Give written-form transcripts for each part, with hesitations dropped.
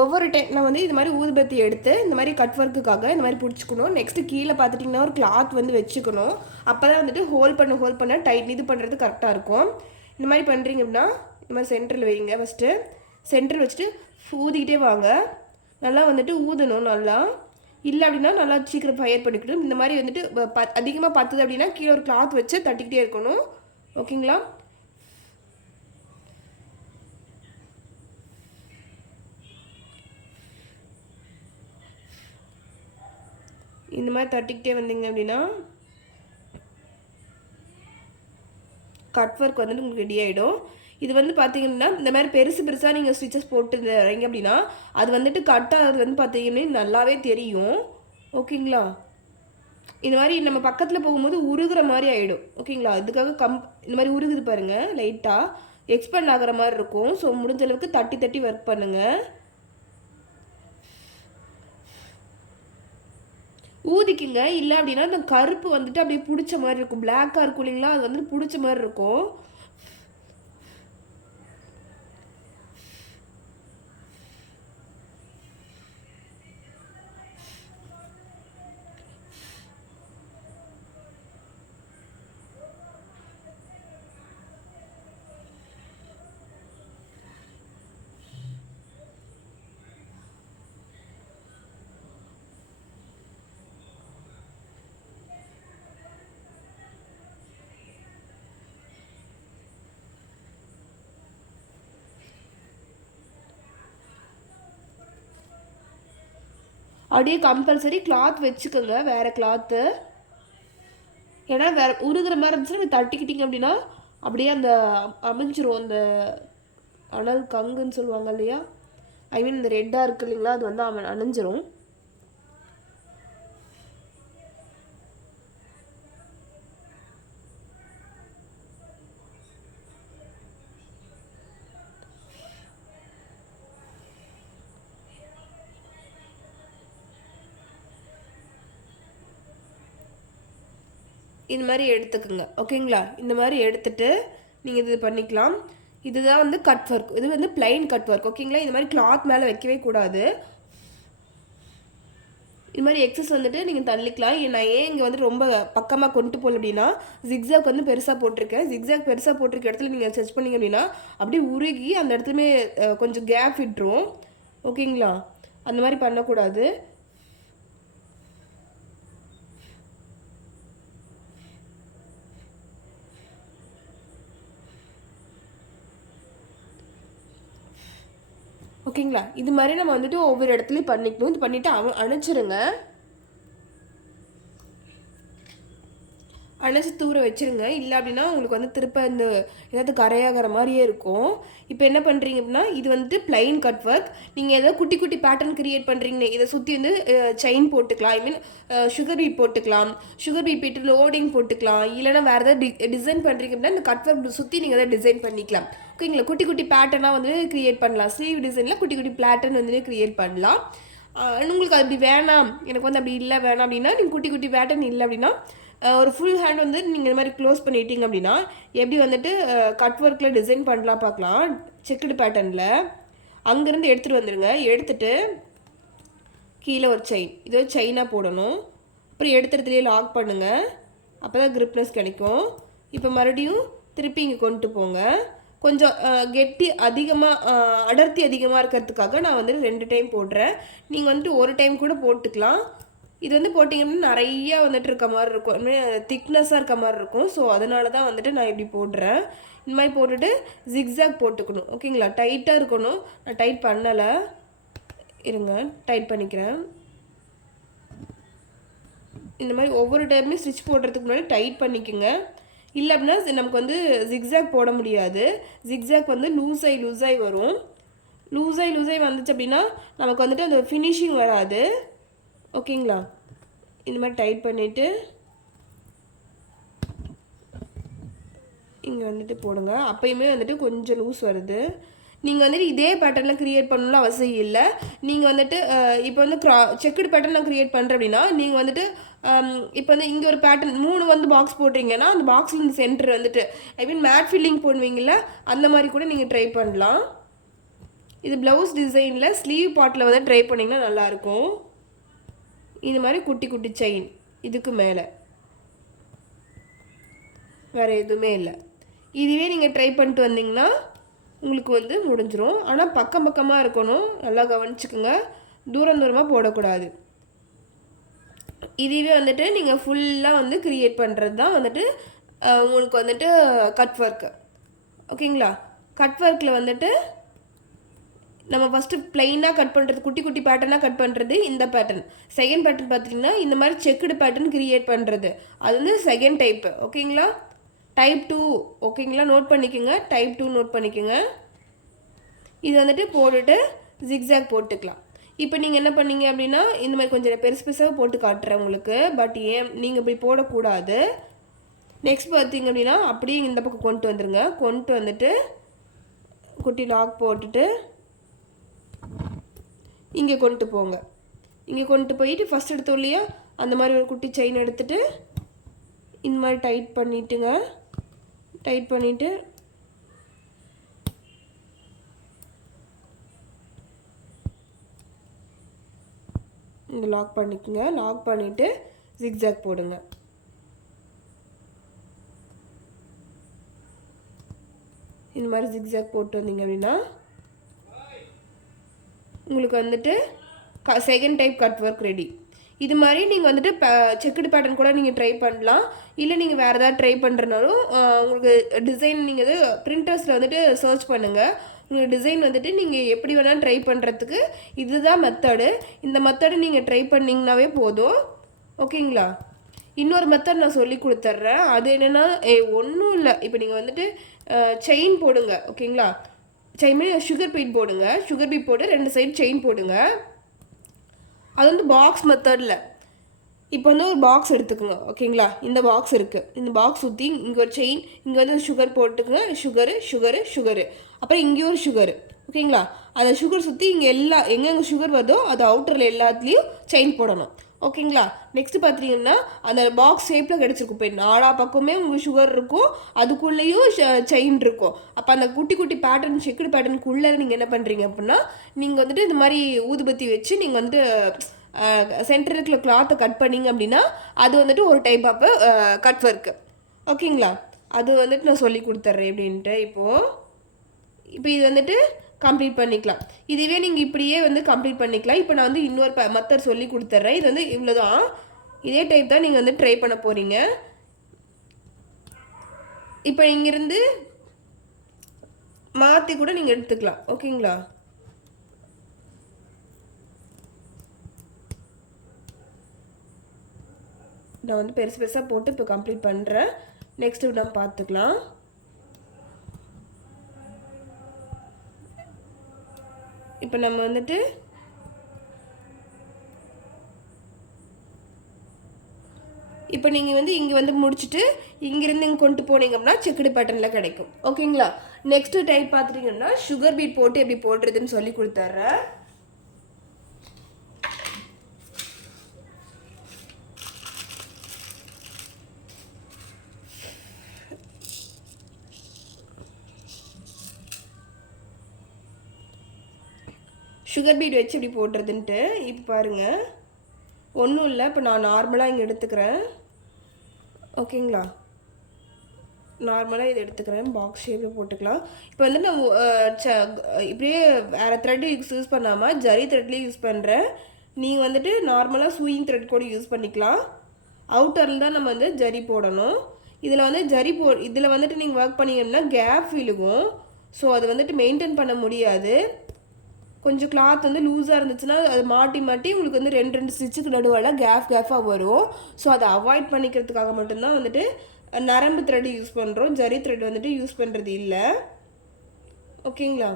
ஒவ்வொரு டைம் நான் வந்து இது மாதிரி ஊதுபத்தி எடுத்து இந்த மாதிரி கட் ஒர்க்குக்காக இந்த மாதிரி பிடிச்சிக்கணும். நெக்ஸ்ட்டு கீழே பார்த்துட்டிங்கன்னா ஒரு கிளாத் வந்து வச்சுக்கணும். அப்போ தான் வந்துட்டு ஹோல்ட் பண்ண டைட் இது பண்ணுறது கரெக்டாக இருக்கும். இந்த மாதிரி பண்ணுறீங்க அப்படின்னா இந்த மாதிரி சென்டரில் வைங்க. ஃபஸ்ட்டு சென்டரில் வச்சுட்டு ஊதிக்கிட்டே வாங்க. நல்லா வந்துட்டு ஊதணும். நல்லா இல்லை அப்படின்னா நல்லா சீக்கிரம் ஃபயர் பண்ணிக்கணும். இந்த மாதிரி வந்துட்டு அதிகமாக பத்துது அப்படின்னா கீழே ஒரு கிளாத் வச்சு தட்டிக்கிட்டே இருக்கணும். ஓகேங்களா? இந்த மாதிரி தட்டிக்கிட்டே வந்தீங்க அப்படின்னா கட் ஒர்க் வந்துட்டு உங்களுக்கு ரெடி ஆகிடும். இது வந்து பார்த்தீங்கன்னா இந்த மாதிரி பெருசாக நீங்கள் ஸ்டிச்சஸ் போட்டுறீங்க அப்படின்னா அது வந்துட்டு கட் ஆகிறது வந்து பார்த்தீங்கன்னா நல்லாவே தெரியும். ஓகேங்களா? இந்த மாதிரி நம்ம பக்கத்தில் போகும்போது உருகிற மாதிரி ஆகிடும். ஓகேங்களா? இதுக்காக இந்த மாதிரி உருகுது பாருங்கள், லைட்டாக எக்ஸ்பேண்ட் ஆகிற மாதிரி இருக்கும். ஸோ முடிஞ்ச அளவுக்கு தட்டி தட்டி ஒர்க் பண்ணுங்கள். ஊதிக்குங்க. இல்லை அப்படின்னா அந்த கருப்பு வந்துட்டு அப்படியே பிடிச்ச மாதிரி இருக்கும். பிளாக்காக இருக்கும் இல்லைங்களா, அது வந்துட்டு பிடிச்ச மாதிரி இருக்கும். அப்படியே கம்பல்சரி கிளாத் வச்சுக்கோங்க, வேறு கிளாத்து. ஏன்னா வேறு உருகிற மாதிரி இருந்துச்சுன்னா தட்டிக்கிட்டிங்க அப்படின்னா அப்படியே அந்த அமைஞ்சிரும். அந்த அனல் கங்குன்னு சொல்லுவாங்க இல்லையா, ஐ மீன் இந்த ரெட்டாக இருக்குது இல்லைங்களா, அது வந்து அணைஞ்சிரும். இந்த மாதிரி எடுத்துக்கோங்க. ஓகேங்களா? இந்த மாதிரி எடுத்துகிட்டு நீங்கள் இது பண்ணிக்கலாம். இதுதான் வந்து கட் ஒர்க். இது வந்து பிளைன் கட் ஒர்க். ஓகேங்களா? இது மாதிரி கிளாத் மேலே வைக்கவே கூடாது. இது மாதிரி எக்ஸஸ் வந்துட்டு நீங்கள் தள்ளிக்கலாம். நான் இங்கே வந்துட்டு ரொம்ப பக்கமாக கொண்டு போகல அப்படின்னா ஜிக்ஸாக் வந்து பெருசாக போட்டிருக்கேன். ஜிக்ஸாக் பெருசாக போட்டிருக்க இடத்துல நீங்கள் ஸ்டிச் பண்ணிங்க அப்படின்னா அப்படியே உருகி அந்த இடத்துலையுமே கொஞ்சம் கேப் விட்டுரும். ஓகேங்களா? அந்த மாதிரி பண்ணக்கூடாது. ஓகேங்களா? இது மாதிரி நம்ம வந்துட்டு ஒவ்வொரு இடத்துலையும் பண்ணிக்கணும். இது பண்ணிவிட்டு அணைச்சிருங்க. அணைச்சி தூர வச்சுருங்க. இல்லை அப்படின்னா உங்களுக்கு வந்து திருப்ப இந்த ஏதாவது கரையாகிற மாதிரியே இருக்கும். இப்போ என்ன பண்ணுறீங்க அப்படின்னா இது வந்துட்டு பிளைன் கட் ஒர்க். நீங்கள் ஏதாவது குட்டி குட்டி பேட்டர்ன் க்ரியேட் பண்ணுறீங்க, இதை சுற்றி வந்து செயின் போட்டுக்கலாம். ஐ மீன் சுகர் பீட் போட்டுக்கலாம். சுகர் பீட் போட்டு லோடிங் போட்டுக்கலாம். இல்லைனா வேறு ஏதாவது டிசைன் பண்ணுறீங்க அப்படின்னா இந்த கட் ஒர்க் சுற்றி நீங்கள் எதாவது டிசைன் பண்ணிக்கலாம். ஓகேங்களா? குட்டி குட்டி பேட்டர்னாக வந்து க்ரியேட் பண்ணலாம். ஸ்லீவ் டிசைனில் குட்டி குட்டி பேட்டர்ன் வந்து க்ரியேட் பண்ணலாம். உங்களுக்கு அது அப்படி வேணாம், எனக்கு வந்து அப்படி இல்லை வேணாம் அப்படின்னா நீங்கள் குட்டி குட்டி பேட்டர்ன் இல்லை அப்படின்னா ஒரு ஃபுல் ஹேண்ட் வந்து நீங்கள் இது மாதிரி க்ளோஸ் பண்ணிட்டீங்க அப்படின்னா எப்படி வந்துட்டு கட் ஒர்க்கில் டிசைன் பண்ணலாம் பார்க்கலாம். செக்குடு பேட்டர்னில் அங்கேருந்து எடுத்துகிட்டு வந்துடுங்க. எடுத்துகிட்டு கீழே ஒரு செயின், இது ஒரு செயினாக போடணும். அப்புறம் எடுத்துகிட்டுலேயே லாக் பண்ணுங்கள். அப்போ தான் கிரிப்னஸ் கிடைக்கும். இப்போ மறுபடியும் திருப்பி இங்கே கொண்டு போங்க. கொஞ்சம் கெட்டி அதிகமாக அடர்த்தி அதிகமாக இருக்கிறதுக்காக நான் வந்துட்டு 2 டைம் போடுறேன். நீங்கள் வந்துட்டு ஒரு டைம் கூட போட்டுக்கலாம். இது வந்து போட்டிங்கன்னா நிறையா வந்துட்டு இருக்க மாதிரி இருக்கும், திக்னஸாக இருக்க மாதிரி இருக்கும். ஸோ அதனால தான் வந்துட்டு நான் இப்படி போடுறேன். இந்த மாதிரி போட்டுட்டு ஜிக்ஸாக் போட்டுக்கணும். ஓகேங்களா? டைட்டாக இருக்கணும். நான் டைட் பண்ணலை, இருங்க டைட் பண்ணிக்கிறேன். இந்த மாதிரி ஒவ்வொரு டைமுமே ஸ்டிச் போடுறதுக்கு முன்னாடி டைட் பண்ணிக்கோங்க. இல்லை அப்படின்னா நமக்கு வந்து ஜிக்ஸாக் போட முடியாது. ஜிக்ஸாக் வந்து லூஸாகி வரும். லூஸாகி வந்துச்சு அப்படின்னா நமக்கு வந்துட்டு அந்த ஃபினிஷிங் வராது. ஓகேங்களா? இந்த மாதிரி டைட் பண்ணிவிட்டு இங்கே வந்துட்டு போடுங்க. அப்போயுமே வந்துட்டு கொஞ்சம் லூஸ் வருது. நீங்கள் வந்துட்டு இதே பேட்டர்னில் க்ரியேட் பண்ணணும்னு அவசியம் இல்லை. நீங்கள் வந்துட்டு இப்போ வந்து செக்குடு பேட்டர்ன் நான் க்ரியேட் பண்ணுறேன் அப்படின்னா நீங்கள் வந்துட்டு இப்போ வந்து இங்கே ஒரு பேட்டர்ன் 3 வந்து பாக்ஸ் போடுறீங்கன்னா அந்த பாக்ஸில் இந்த சென்டர் வந்துட்டு ஐ மீன் மேட் ஃபில்லிங் போடுவீங்கள, அந்த மாதிரி கூட நீங்கள் ட்ரை பண்ணலாம். இது ப்ளவுஸ் டிசைனில் ஸ்லீவ் பார்ட்டில் வந்து ட்ரை பண்ணிங்கன்னா நல்லாயிருக்கும். இந்த மாதிரி குட்டி குட்டி செயின் இதுக்கு மேலே, வேறு எதுவுமே இல்லை. இதுவே நீங்கள் ட்ரை பண்ணிட்டு வந்தீங்கன்னா உங்களுக்கு வந்து முடிஞ்சிடும். ஆனால் பக்கம் பக்கமாக இருக்கணும், நல்லா கவனிச்சுக்குங்க, தூரம் தூரமாக போடக்கூடாது. இதுவே வந்துட்டு நீங்கள் ஃபுல்லாக வந்து க்ரியேட் பண்ணுறது தான் வந்துட்டு உங்களுக்கு வந்துட்டு கட் ஒர்க்கு. ஓகேங்களா? கட் ஒர்க்கில் வந்துட்டு நம்ம ஃபஸ்ட்டு ப்ளைனாக கட் பண்ணுறது, குட்டி குட்டி பேட்டர்னாக கட் பண்ணுறது இந்த பேட்டர்ன். செகண்ட் பேட்டர்ன் பார்த்திங்கன்னா இந்த மாதிரி செக்குடு பேட்டர்ன் க்ரியேட் பண்ணுறது, அது வந்து செகண்ட் டைப்பு. ஓகேங்களா? டைப் 2. ஓகேங்களா? நோட் பண்ணிக்கோங்க, டைப் 2 நோட் பண்ணிக்கோங்க. இது வந்துட்டு போட்டுட்டு ஜிக்ஸாக் போட்டுக்கலாம். இப்போ நீங்கள் என்ன பண்ணீங்க அப்படின்னா இந்த மாதிரி கொஞ்சம் பெருசு பெருசாக போட்டு காட்டுறேன் உங்களுக்கு. பட் ஏன் நீங்கள் இப்படி போடக்கூடாது. நெக்ஸ்ட் பார்த்தீங்க அப்படின்னா அப்படியே இந்த பக்கம் கொண்டு வந்துடுங்க. கொண்டு வந்துட்டு குட்டி லாக் போட்டுட்டு இங்கே கொண்டு போங்க. இங்கே கொண்டு போயிட்டு ஃபஸ்ட் எடுத்தோம் இல்லையா, அந்த மாதிரி ஒரு குட்டி செயின் எடுத்துகிட்டு இந்த மாதிரி டைட் பண்ணிவிட்டுங்க. டைட் பண்ணிவிட்டு இங்கே லாக் பண்ணிக்கோங்க. லாக் பண்ணிவிட்டு ஜிக்ஸாக் போடுங்க. இந்த மாதிரி ஜிக்ஸாக் போட்டு வந்தீங்க அப்படின்னா உங்களுக்கு வந்துட்டு second type cut work ready. இது மாதிரி நீங்கள் வந்துட்டு செக்குடு பேட்டர்ன் கூட நீங்கள் ட்ரை பண்ணலாம். இல்லை நீங்கள் வேறு ஏதாவது ட்ரை பண்ணுறனாலும் உங்களுக்கு டிசைன் நீங்கள் இது பிரிண்டர்ஸில் வந்துட்டு சர்ச் பண்ணுங்கள். உங்களுக்கு டிசைன் வந்துட்டு நீங்கள் எப்படி வேணாலும் ட்ரை பண்ணுறதுக்கு இதுதான் மெத்தடு. இந்த மெத்தடு நீங்கள் ட்ரை பண்ணிங்கனாவே போதும். ஓகேங்களா? இன்னொரு மெத்தட் நான் சொல்லி கொடுத்துட்றேன். அது என்னென்னா ஒன்றும் இல்லை. இப்போ நீங்கள் வந்துட்டு செயின் போடுங்க. ஓகேங்களா? செயின் சுகர் பீட் போடுங்க. சுகர் பீட் போட்டு 2 சைடு செயின் போடுங்க. அது வந்து பாக்ஸ் மெத்தடில். இப்போ வந்து ஒரு பாக்ஸ் எடுத்துக்கோங்க. ஓகேங்களா? இந்த பாக்ஸ் இருக்குது. இந்த பாக்ஸ் சுற்றி இங்கே ஒரு செயின், இங்கே வந்து சுகர் போட்டுக்குங்க. சுகரு சுகரு சுகரு, அப்புறம் இங்கேயும் ஒரு சுகரு. ஓகேங்களா? அந்த சுகர் சுற்றி இங்கே எங்கெங்கே சுகர் வருதோ அது அவுட்டரில் எல்லாத்துலேயும் செயின் போடணும். ஓகேங்களா? நெக்ஸ்ட்டு பார்த்தீங்கன்னா அந்த பாக்ஸ் ஷேப்பில் கிடச்சிருக்கும். இப்போ 4 பக்கமே உங்களுக்கு சுகர் இருக்கும், அதுக்குள்ளேயும் செயின் இருக்கும். அப்போ அந்த குட்டி குட்டி பேட்டர்ன் செக்குடு பேட்டர்னுக்குள்ளே நீங்கள் என்ன பண்ணுறீங்க அப்படின்னா நீங்கள் வந்துட்டு இந்த மாதிரி ஊதுபத்தி வச்சு நீங்கள் வந்துட்டு சென்டர் இருக்கிற கிளாத்தை கட் பண்ணிங்க அப்படின்னா அது வந்துட்டு ஒரு டைப் ஆஃப் கட் ஒர்க்கு. ஓகேங்களா? அது வந்துட்டு நான் சொல்லி கொடுத்துட்றேன் அப்படின்ட்டு. இப்போ இது வந்துட்டு கம்ப்ளீட் பண்ணிக்கலாம். இதுவே நீங்கள் இப்படியே வந்து கம்ப்ளீட் பண்ணிக்கலாம். இப்போ நான் வந்து இன்னொரு மெத்தட் சொல்லி கொடுத்துட்றேன். இது வந்து இவ்வளோதான். இதே டைப் தான் நீங்கள் வந்து ட்ரை பண்ண போகிறீங்க. இப்போ இங்கேருந்து மாற்றி கூட நீங்கள் எடுத்துக்கலாம். ஓகேங்களா? நான் வந்து பெருசு பெருசாக போட்டு இப்போ கம்ப்ளீட் பண்ணுறேன். நெக்ஸ்ட்டு நம்ம பார்த்துக்கலாம். இப்போ நம்ம வந்துட்டு இப்போ நீங்கள் வந்து இங்கே வந்து முடிச்சுட்டு இங்கேருந்து இங்கே கொண்டு போனீங்க அப்படின்னா செக்குடு பேட்டர்னில் கிடைக்கும். ஓகேங்களா? நெக்ஸ்ட்டு டைப் பார்த்துட்டிங்கன்னா சுகர் பீட் போட்டு எப்படி போடுறதுன்னு சொல்லி கொடுத்துட்றேன். சுகர் பீட் வச்சு எப்படி போடுறதுன்ட்டு இப்போ பாருங்கள். ஒன்றும் இல்லை. இப்போ நான் நார்மலாக இங்கே எடுத்துக்கிறேன். ஓகேங்களா? நார்மலாக இதை எடுத்துக்கிறேன். பாக்ஸ் ஷேப்பில் போட்டுக்கலாம். இப்போ வந்து நான் இப்படியே வேறு த்ரெட்டு யூஸ் பண்ணாமல் ஜரி த்ரெட்லேயே யூஸ் பண்ணுறேன். நீங்கள் வந்துட்டு நார்மலாக சூயிங் த்ரெட் கூட யூஸ் பண்ணிக்கலாம். அவுட்டரில் தான் நம்ம வந்து ஜரி போடணும். இதில் வந்து இதில் வந்துட்டு நீங்கள் ஒர்க் பண்ணிங்கன்னா கேப் விழுகும். ஸோ அது வந்துட்டு மெயின்டைன் பண்ண முடியாது. கொஞ்சம் கிளாத் வந்து லூஸாக இருந்துச்சுன்னா அது மாட்டி மாட்டி உங்களுக்கு வந்து 2 ஸ்டிச்சுக்கு நடுவில் கேஃபாக வரும். ஸோ அதை அவாய்ட் பண்ணிக்கிறதுக்காக மட்டும்தான் வந்துட்டு நரம்பு த்ரெட் யூஸ் பண்ணுறோம். ஜரி த்ரெட் வந்துட்டு யூஸ் பண்ணுறது இல்லை. ஓகேங்களா?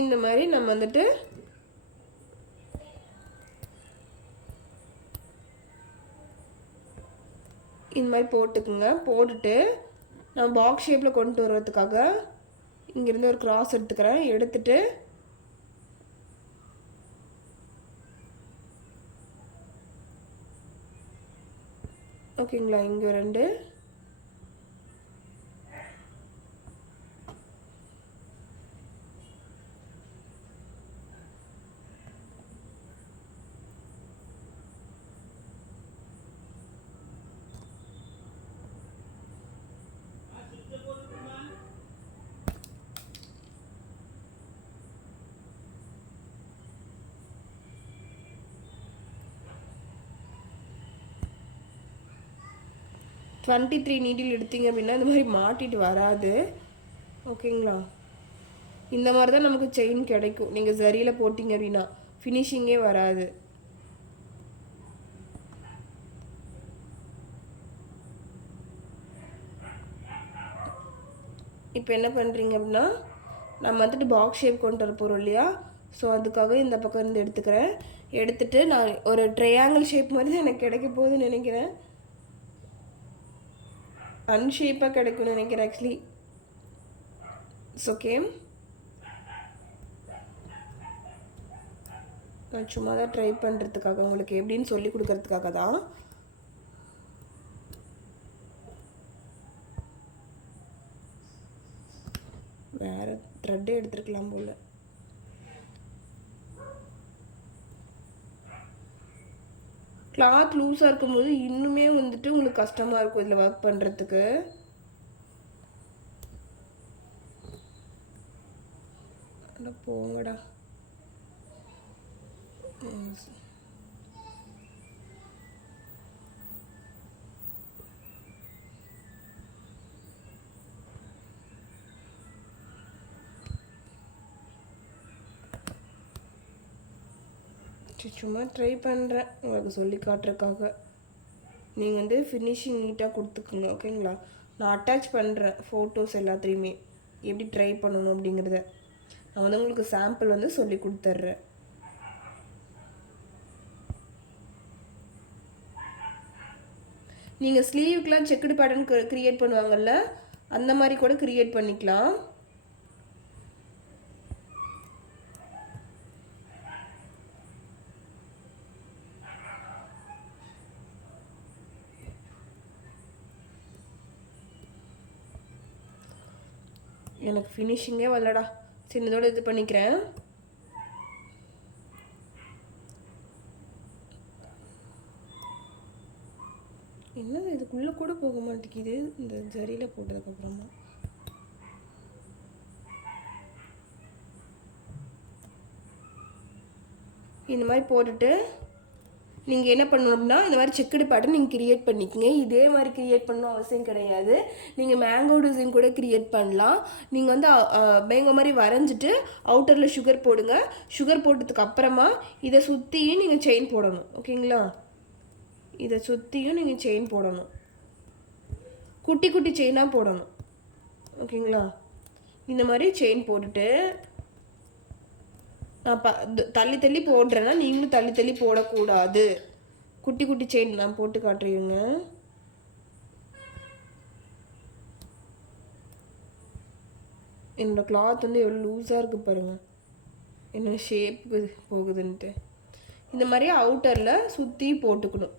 இந்த மாதிரி நம்ம வந்துட்டு இந்த மாதிரி போட்டுக்குங்க. போட்டுட்டு நான் பாக்ஸ் ஷேப்பில் கொண்டு வர்றதுக்காக இங்கேருந்து ஒரு கிராஸ் எடுத்துக்கிறேன். எடுத்துட்டு ஓகேங்களா, இங்கே 2 23 நீடில் எடுத்தீங்க அப்படின்னா இந்த மாதிரி மாட்டிட்டு வராது. ஓகேங்களா? இந்த மாதிரி தான் நமக்கு செயின் கிடைக்கும். நீங்கள் ஜரியில் போட்டிங்க அப்படின்னா ஃபினிஷிங்கே வராது. இப்போ என்ன பண்ணுறீங்க அப்படின்னா நம்ம வந்துட்டு பாக்ஸ் ஷேப் கொண்டு வர போகிறோம் இல்லையா? ஸோ அதுக்காக இந்த பக்கம் இருந்து எடுத்துக்கிறேன். எடுத்துகிட்டு நான் ஒரு ட்ரையாங்கிள் ஷேப் மாதிரி தான் எனக்கு கிடைக்க போகுதுன்னு நினைக்கிறேன். அன்ஷேப்பாக கிடைக்கும்னு நினைக்கிறேன் ஆக்சுவலி. It's okay. நான் சும்மா தான் ட்ரை பண்ணுறதுக்காக, உங்களுக்கு எப்படின்னு சொல்லி கொடுக்கறதுக்காக தான். வேறு த்ரெட்டே எடுத்துருக்கலாம் போல். கிளாத் லூஸாக இருக்கும்போது இன்னுமே வந்துட்டு உங்களுக்கு கஷ்டமாக இருக்கும் இதில் ஒர்க் பண்ணுறதுக்கு. போங்கடா. சும்மா ட்ரை பண்ணுறேன் உங்களுக்கு சொல்லி காட்டுறதுக்காக. நீங்கள் வந்து ஃபினிஷிங் நீட்டாக கொடுத்துக்குங்க. ஓகேங்களா? நான் அட்டாச் பண்ணுறேன் ஃபோட்டோஸ் எல்லாத்துலேயுமே எப்படி ட்ரை பண்ணணும் அப்படிங்கிறத. நான் வந்து உங்களுக்கு சாம்பிள் வந்து சொல்லி கொடுத்துட்றேன். நீங்கள் ஸ்லீவுக்கெலாம் செக்குடு பேட்டர்ன் க்ரியேட் பண்ணுவாங்கள்ல, அந்த மாதிரி கூட க்ரியேட் பண்ணிக்கலாம். எனக்கு ஃபினிஷிங்கே வரலடா. சின்னதோடு இது பண்ணிக்கிறேன். என்னது இதுக்குள்ளே கூட போக மாட்டேங்குது இந்த ஜரியில் போட்டதுக்கப்புறமா. இந்த மாதிரி போட்டுட்டு நீங்கள் என்ன பண்ணணும் அப்படின்னா இந்த மாதிரி செக்குடு பேட்டர்ன் நீங்கள் க்ரியேட் பண்ணிக்கோங்க. இதே மாதிரி க்ரியேட் பண்ணணும் அவசியம் கிடையாது. நீங்கள் மேங்கோ டிசைன் கூட க்ரியேட் பண்ணலாம். நீங்கள் வந்து மேங்கோ மாதிரி வரைஞ்சிட்டு அவுட்டரில் சுகர் போடுங்க. சுகர் போட்டதுக்கு அப்புறமா இதை சுற்றியும் நீங்கள் செயின் போடணும். ஓகேங்களா? இதை சுற்றியும் நீங்கள் செயின் போடணும். குட்டி குட்டி செயினாக போடணும். ஓகேங்களா? இந்த மாதிரி செயின் போட்டுட்டு நான் தள்ளி தள்ளி போடுறேன்னா நீங்களும் தள்ளி தள்ளி போடக்கூடாது. குட்டி குட்டி செயின் நான் போட்டு காட்டுறீங்க. என்னோட கிளாத் வந்து எவ்வளோ லூஸாக இருக்குது பாருங்கள், என்ன ஷேப்பு போகுதுன்ட்டு. இந்த மாதிரி அவுட்டரில் சுற்றி போட்டுக்கணும்.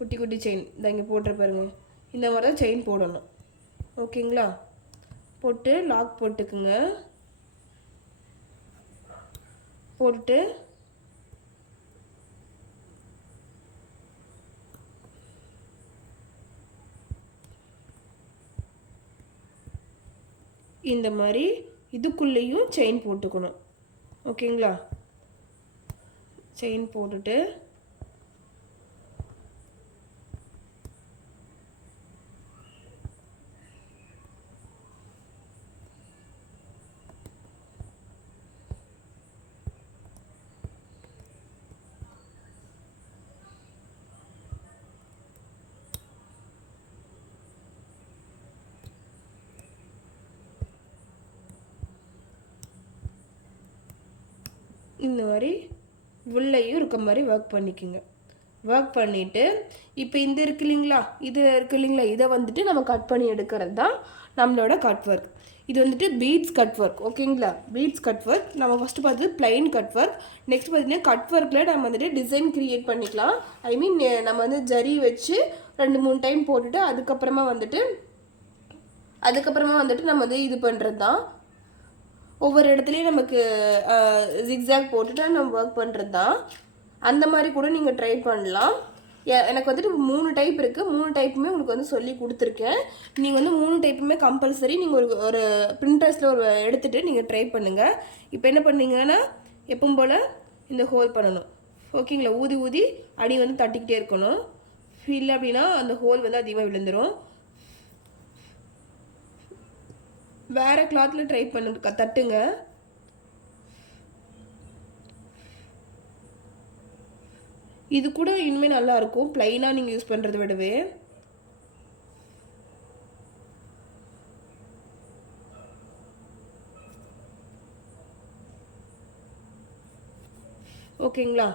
குட்டி குட்டி செயின் இந்த இங்கே போட்டுற பாருங்கள். இந்த மாதிரி தான் செயின் போடணும். ஓகேங்களா? போட்டு லாக் போட்டுக்குங்க. போட்டுட்டு இந்த மாதிரி இதுக்குள்ளேயும் செயின் போட்டுக்கணும். ஓகேங்களா? செயின் போட்டுட்டு இந்த மாதிரி உள்ளேயும் இருக்க மாதிரி ஒர்க் பண்ணிக்கோங்க. ஒர்க் பண்ணிவிட்டு இப்போ இந்த இருக்கு இல்லைங்களா, இது இருக்கு இல்லைங்களா, இதை வந்துட்டு நம்ம கட் பண்ணி எடுக்கிறது தான் நம்மளோட கட் ஒர்க். இது வந்துட்டு பீட்ஸ் கட் ஒர்க். ஓகேங்களா? Beads cut work. நம்ம ஃபஸ்ட்டு பார்த்து பிளைன் கட் ஒர்க். நெக்ஸ்ட் பார்த்தீங்கன்னா கட் ஒர்க்கில் நம்ம வந்துட்டு டிசைன் க்ரியேட் பண்ணிக்கலாம். ஐ மீன் நம்ம வந்து ஜரி வச்சு 2-3 டைம் போட்டுட்டு அதுக்கப்புறமா வந்துட்டு நம்ம வந்து இது பண்ணுறது தான். ஒவ்வொரு இடத்துலையும் நமக்கு ஜிக்ஸாக் போட்டுட்டு நம்ம ஒர்க் பண்ணுறது தான். அந்த மாதிரி கூட நீங்கள் ட்ரை பண்ணலாம். எனக்கு வந்துட்டு 3 டைப் இருக்குது. 3 டைப்புமே உங்களுக்கு வந்து சொல்லி கொடுத்துருக்கேன். நீங்கள் வந்து 3 டைப்புமே கம்பல்சரி நீங்கள் ஒரு பிரிண்டர்ஸில் எடுத்துகிட்டு நீங்கள் ட்ரை பண்ணுங்கள். இப்போ என்ன பண்ணீங்கன்னா எப்பவும் போல் இந்த ஹோல் பண்ணணும். ஓகேங்களா? ஊதி ஊதி அடி வந்து தட்டிக்கிட்டே இருக்கணும். இல்லை அப்படின்னா அந்த ஹோல் வந்து அதிகமாக விழுந்துடும். வேறு கிளாத்தில் ட்ரை பண்ணு தட்டுங்க. இது கூட இனிமேல் நல்லாயிருக்கும் ப்ளைனாக நீங்கள் யூஸ் பண்ணுறத விடவே. ஓகேங்களா?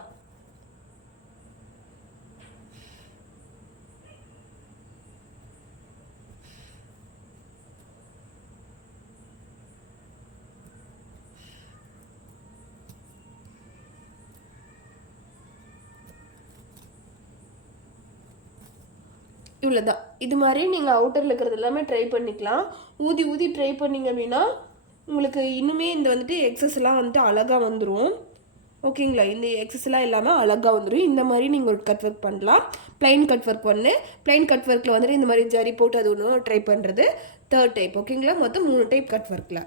இவ்வளோதான். இது மாதிரி நீங்கள் அவுட்டரில் இருக்கிறது எல்லாமே ட்ரை பண்ணிக்கலாம். ஊதி ஊதி ட்ரை பண்ணிங்க அப்படின்னா உங்களுக்கு இன்னுமே இந்த வந்துட்டு எக்ஸஸ்லாம் வந்துட்டு அழகாக வந்துடும். ஓகேங்களா? இந்த எக்ஸஸ்லாம் இல்லாமல் அழகாக வந்துடும். இந்த மாதிரி நீங்கள் ஒரு கட் ஒர்க் பண்ணலாம். Plain cut work plain cut ஒர்க்கில் வந்துட்டு இந்த மாதிரி ஜரி போட்டு அது ஒன்று ட்ரை பண்ணுறது 3rd டைப். ஓகேங்களா? மொத்தம் 3 டைப் கட் ஒர்க்கில்.